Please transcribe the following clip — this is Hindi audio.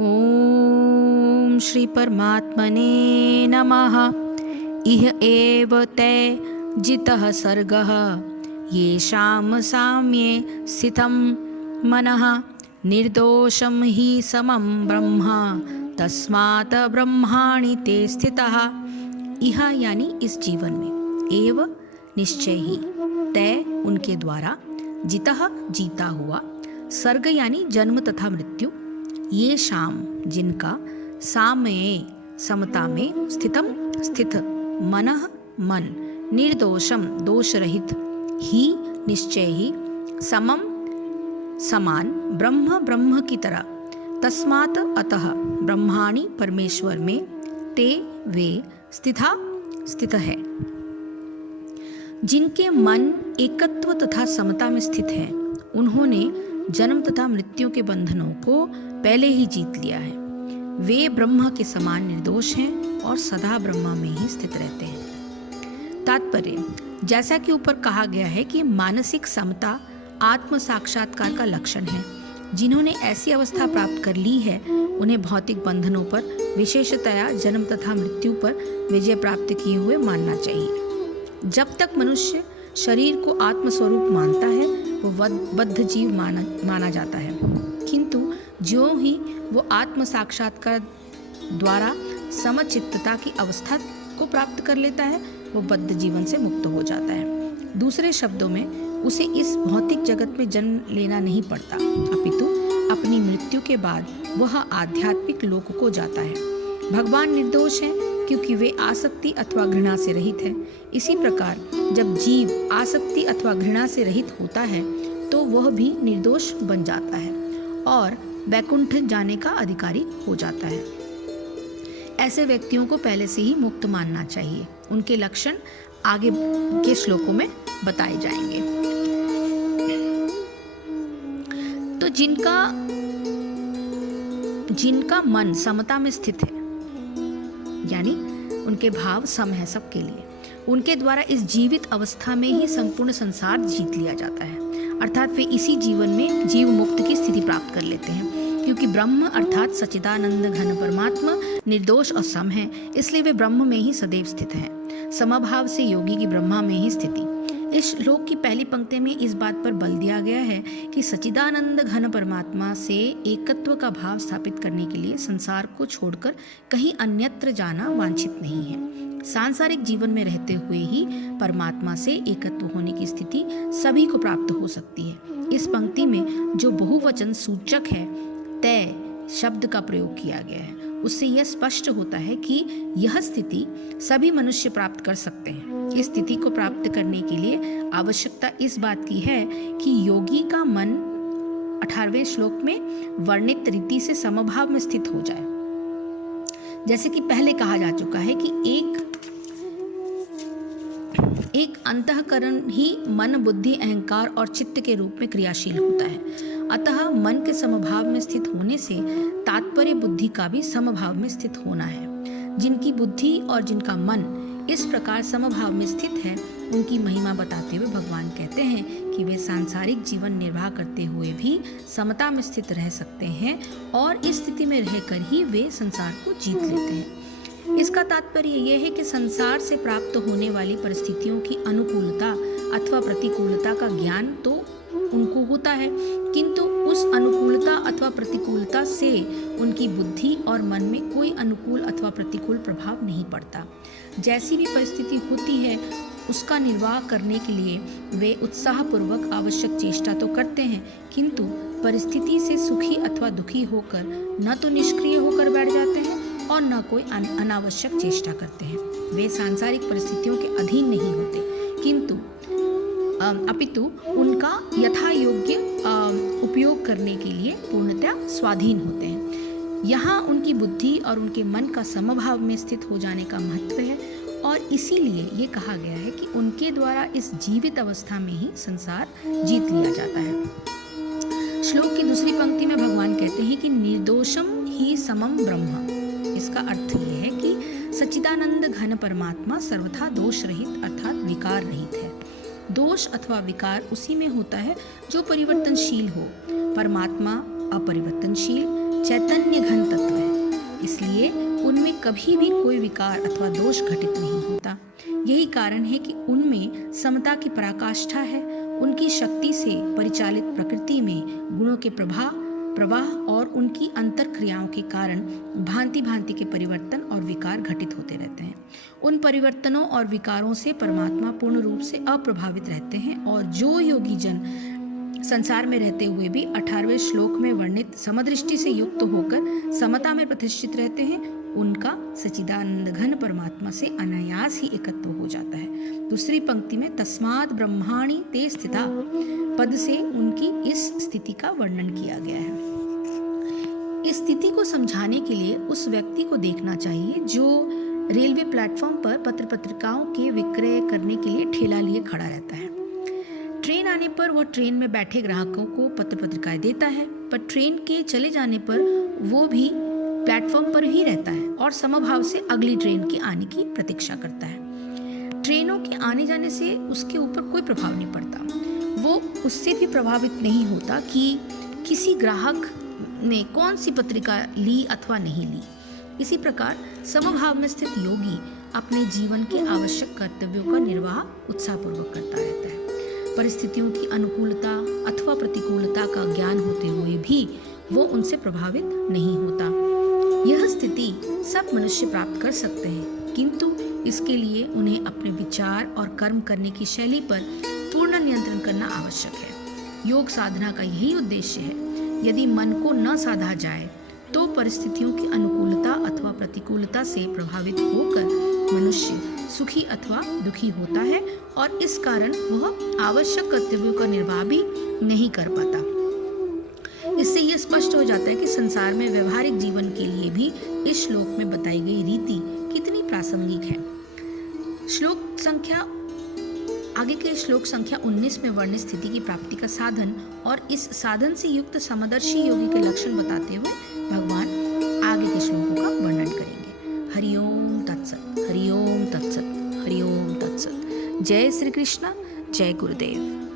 ॐ श्री परमात्मने नमः। इह एव ते जितः सर्गः येषां साम्ये स्थितं मनः निर्दोषं हि समं ब्रह्म तस्मात् ब्रह्माणि ते स्थितः। इह यानी इस जीवन में, एव निश्चय ही, तय उनके द्वारा, जितः जीता हुआ, सर्ग यानी जन्म तथा मृत्यु, ये शाम जिनका, सामये समता में, स्थितम स्थित, मनः मन, निर्दोषम दोष रहित, ही निश्चय ही, समम समान, ब्रह्म ब्रह्म की तरह, तस्मात् अतः, ब्रह्माणि परमेश्वर में, ते वे स्थिता स्थित है। जिनके मन एकत्व तथा समता में स्थित है, उन्होंने जन्म तथा मृत्यु के बंधनों को पहले ही जीत लिया है। वे ब्रह्म के समान निर्दोष हैं और सदा ब्रह्म में ही स्थित रहते हैं। तात्पर्य, जैसा कि ऊपर कहा गया है कि मानसिक समता आत्म साक्षात्कार का लक्षण है। जिन्होंने ऐसी अवस्था प्राप्त कर ली है, उन्हें भौतिक बंधनों पर, विशेषतया जन्म तथा मृत्यु पर विजय प्राप्त किए हुए मानना चाहिए। जब तक मनुष्य शरीर को आत्मस्वरूप मानता है, वो बद्ध जीव माना जाता है। किंतु ज्यों ही वो आत्म साक्षात्कार द्वारा समचित्तता की अवस्था को प्राप्त कर लेता है, वो बद्ध जीवन से मुक्त हो जाता है। दूसरे शब्दों में, उसे इस भौतिक जगत में जन्म लेना नहीं पड़ता, अपितु अपनी मृत्यु के बाद वह आध्यात्मिक लोक को जाता है। भगवान निर्दोष हैं क्योंकि वे आसक्ति अथवा घृणा से रहित हैं। इसी प्रकार जब जीव आसक्ति अथवा घृणा से रहित होता है, तो वह भी निर्दोष बन जाता है और वैकुंठ जाने का अधिकारी हो जाता है। ऐसे व्यक्तियों को पहले से ही मुक्त मानना चाहिए। उनके लक्षण आगे के श्लोकों में बताए जाएंगे। तो जिनका मन समता में स्थित है, यानी उनके भाव सम है सबके लिए, उनके द्वारा इस जीवित अवस्था में ही संपूर्ण संसार जीत लिया जाता है। अर्थात वे इसी जीवन में जीव मुक्त की स्थिति प्राप्त कर लेते हैं। क्योंकि ब्रह्म अर्थात सच्चिदानंद घन परमात्मा निर्दोष और सम है, इसलिए वे ब्रह्म में ही सदैव स्थित हैं। समभाव से योगी की ब्रह्मा में ही स्थिति। इस श्लोक की पहली पंक्ति में इस बात पर बल दिया गया है कि सच्चिदानंद घन परमात्मा से एकत्व का भाव स्थापित करने के लिए संसार को छोड़कर कहीं अन्यत्र जाना वांछित नहीं है। सांसारिक जीवन में रहते हुए ही परमात्मा से एकत्व होने की स्थिति सभी को प्राप्त हो सकती है। इस पंक्ति में जो बहुवचन सूचक है, तय शब्द का प्रयोग किया गया है, उससे यह स्पष्ट होता है कि यह स्थिति सभी मनुष्य प्राप्त कर सकते हैं। इस स्थिति को प्राप्त करने के लिए आवश्यकता इस बात की है कि योगी का मन 18वें श्लोक में वर्णित रीति से समभाव में स्थित हो जाए। जैसे कि पहले कहा जा चुका है कि एक अंतःकरण ही मन, बुद्धि, अहंकार और चित्त के रूप में क्रियाशील होता है। अतः मन के समभाव में स्थित होने से तात्पर्य बुद्धि का भी समभाव में स्थित होना है। जिनकी बुद्धि और जिनका मन इस प्रकार समभाव में स्थित है, उनकी महिमा बताते हुए भगवान कहते हैं कि वे सांसारिक जीवन निर्वाह करते हुए भी समता में स्थित रह सकते हैं और इस स्थिति में रहकर ही वे संसार को जीत लेते हैं। इसका तात्पर्य यह है कि संसार से प्राप्त होने वाली परिस्थितियों की अनुकूलता अथवा प्रतिकूलता का ज्ञान तो उनको होता है, किंतु उस अनुकूलता अथवा प्रतिकूलता से उनकी बुद्धि और मन में कोई अनुकूल अथवा प्रतिकूल प्रभाव नहीं पड़ता। जैसी भी परिस्थिति होती है, उसका निर्वाह करने के लिए वे उत्साहपूर्वक आवश्यक चेष्टा तो करते हैं, किंतु परिस्थिति से सुखी अथवा दुखी होकर न तो निष्क्रिय होकर बैठ जाते हैं और न कोई अनावश्यक चेष्टा करते हैं। वे सांसारिक परिस्थितियों के अधीन नहीं होते, किंतु अपितु उनका यथा योग्य उपयोग करने के लिए पूर्णतया स्वाधीन होते हैं। यहाँ उनकी बुद्धि और उनके मन का समभाव में स्थित हो जाने का महत्व है और इसीलिए ये कहा गया है कि उनके द्वारा इस जीवित अवस्था में ही संसार जीत लिया जाता है। श्लोक की दूसरी पंक्ति में भगवान कहते हैं कि निर्दोषम ही समम ब्रह्म। इसका अर्थ ये है कि सच्चिदानंद घन परमात्मा सर्वथा दोष रहित अर्थात विकार रहित है। दोष अथवा विकार उसी में होता है जो परिवर्तनशील हो। परमात्मा अपरिवर्तनशील चैतन्य घन तत्व है, इसलिए उनमें कभी भी कोई विकार अथवा दोष घटित नहीं होता। यही कारण है कि उनमें समता की पराकाष्ठा है। उनकी शक्ति से परिचालित प्रकृति में गुणों के प्रवाह और उनकी अंतर क्रियाओं के कारण भांति भांति के परिवर्तन और विकार घटित होते रहते हैं। उन परिवर्तनों और विकारों से परमात्मा पूर्ण रूप से अप्रभावित रहते हैं और जो योगी जन संसार में रहते हुए भी 18वें श्लोक में वर्णित समदृष्टि से युक्त होकर समता में प्रतिष्ठित रहते हैं, उनका सच्चिदानंद घन परमात्मा से अनायास ही एकत्व हो जाता है। दूसरी पंक्ति में तस्मात् ब्रह्माणि ते स्थिता पद से उनकी इस स्थिति का वर्णन किया गया है। इस स्थिति को समझाने के लिए उस व्यक्ति को देखना चाहिए जो रेलवे प्लेटफॉर्म पर पत्र पत्रिकाओं के विक्रय करने के लिए ठेला लिए खड़ा रहता है। ट्रेन आने पर वह ट्रेन में बैठे ग्राहकों को पत्र पत्रिकाएं देता है, पर ट्रेन के चले जाने पर वो भी प्लेटफॉर्म पर ही रहता है और समभाव से अगली ट्रेन के आने की प्रतीक्षा करता है। ट्रेनों के आने जाने से उसके ऊपर कोई प्रभाव नहीं पड़ता। वो उससे भी प्रभावित नहीं होता कि किसी ग्राहक ने कौन सी पत्रिका ली अथवा नहीं ली। इसी प्रकार समभाव में स्थित योगी अपने जीवन के आवश्यक कर्तव्यों का निर्वाह उत्साहपूर्वक करता रहता है। परिस्थितियों की अनुकूलता अथवा प्रतिकूलता का ज्ञान होते हुए भी वो उनसे प्रभावित नहीं होता। यह स्थिति सब मनुष्य प्राप्त कर सकते हैं, किंतु इसके लिए उन्हें अपने विचार और कर्म करने की शैली पर पूर्ण नियंत्रण करना आवश्यक है। योग साधना का यही उद्देश्य है। यदि मन को न साधा जाए तो परिस्थितियों की अनुकूलता अथवा प्रतिकूलता से प्रभावित होकर मनुष्य सुखी अथवा दुखी होता है और इस कारण वह आवश्यक कर्तव्यों का निर्वाह भी नहीं कर पाता। इससे यह स्पष्ट हो जाता है कि संसार में व्यवहारिक जीवन के लिए भी इस श्लोक में बताई गई रीति कितनी प्रासंगिक है। आगे के श्लोक संख्या 19 में वर्णित स्थिति की प्राप्ति का साधन और इस साधन से युक्त समदर्शी योगी के लक्षण बताते हुए भगवान आगे के श्लोकों का वर्णन करेंगे। हरिओम तत्सत, हरिओम तत्सत, हरिओम तत्सत। जय श्री कृष्ण, जय गुरुदेव।